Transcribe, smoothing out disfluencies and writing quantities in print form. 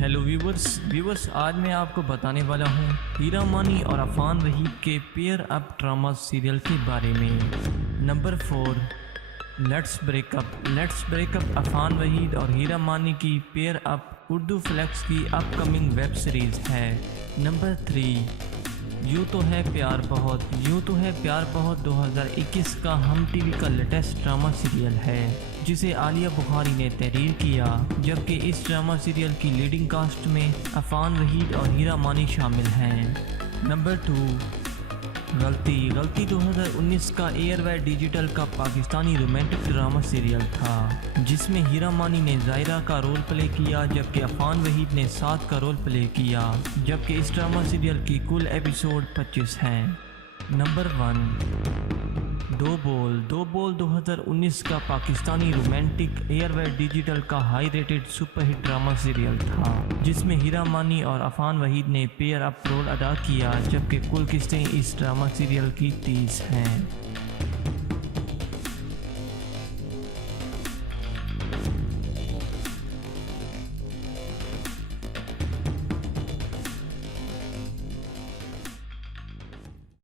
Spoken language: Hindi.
हेलो व्यूवर्स आज मैं आपको बताने वाला हूँ हीरा मानी और अफान वहीद के पेयर अप ड्रामा सीरियल के बारे में। Number 4 let's breakup Afan Waheed और हीरा मानी की पेयर अप उर्दू फ्लेक्स की अपकमिंग वेब सीरीज़ है। नंबर 3 यूँ तो है प्यार बहुत 2021 का हम टीवी का लेटेस्ट ड्रामा सीरियल है जिसे आलिया बुखारी ने तहरीर किया, जबकि इस ड्रामा सीरियल की लीडिंग कास्ट में अफान वहीद और हीरा मानी शामिल हैं। नंबर 2 गलती 2019 का एयरवे डिजिटल का पाकिस्तानी रोमांटिक ड्रामा सीरियल था जिसमें हीरा मानी ने जायरा का रोल प्ले किया जबकि अफान वहीद ने साद का रोल प्ले किया, जबकि इस ड्रामा सीरियल की कुल एपिसोड 25 हैं। नंबर 1 दो बोल 2019 का पाकिस्तानी रोमांटिक एयरवे डिजिटल का high rated superhit drama serial था जिसमें हीरा मानी और अफान वहीद ने पेयर अप रोल अदा किया, जबकि कुल किस्तें इस ड्रामा सीरियल की 30 हैं।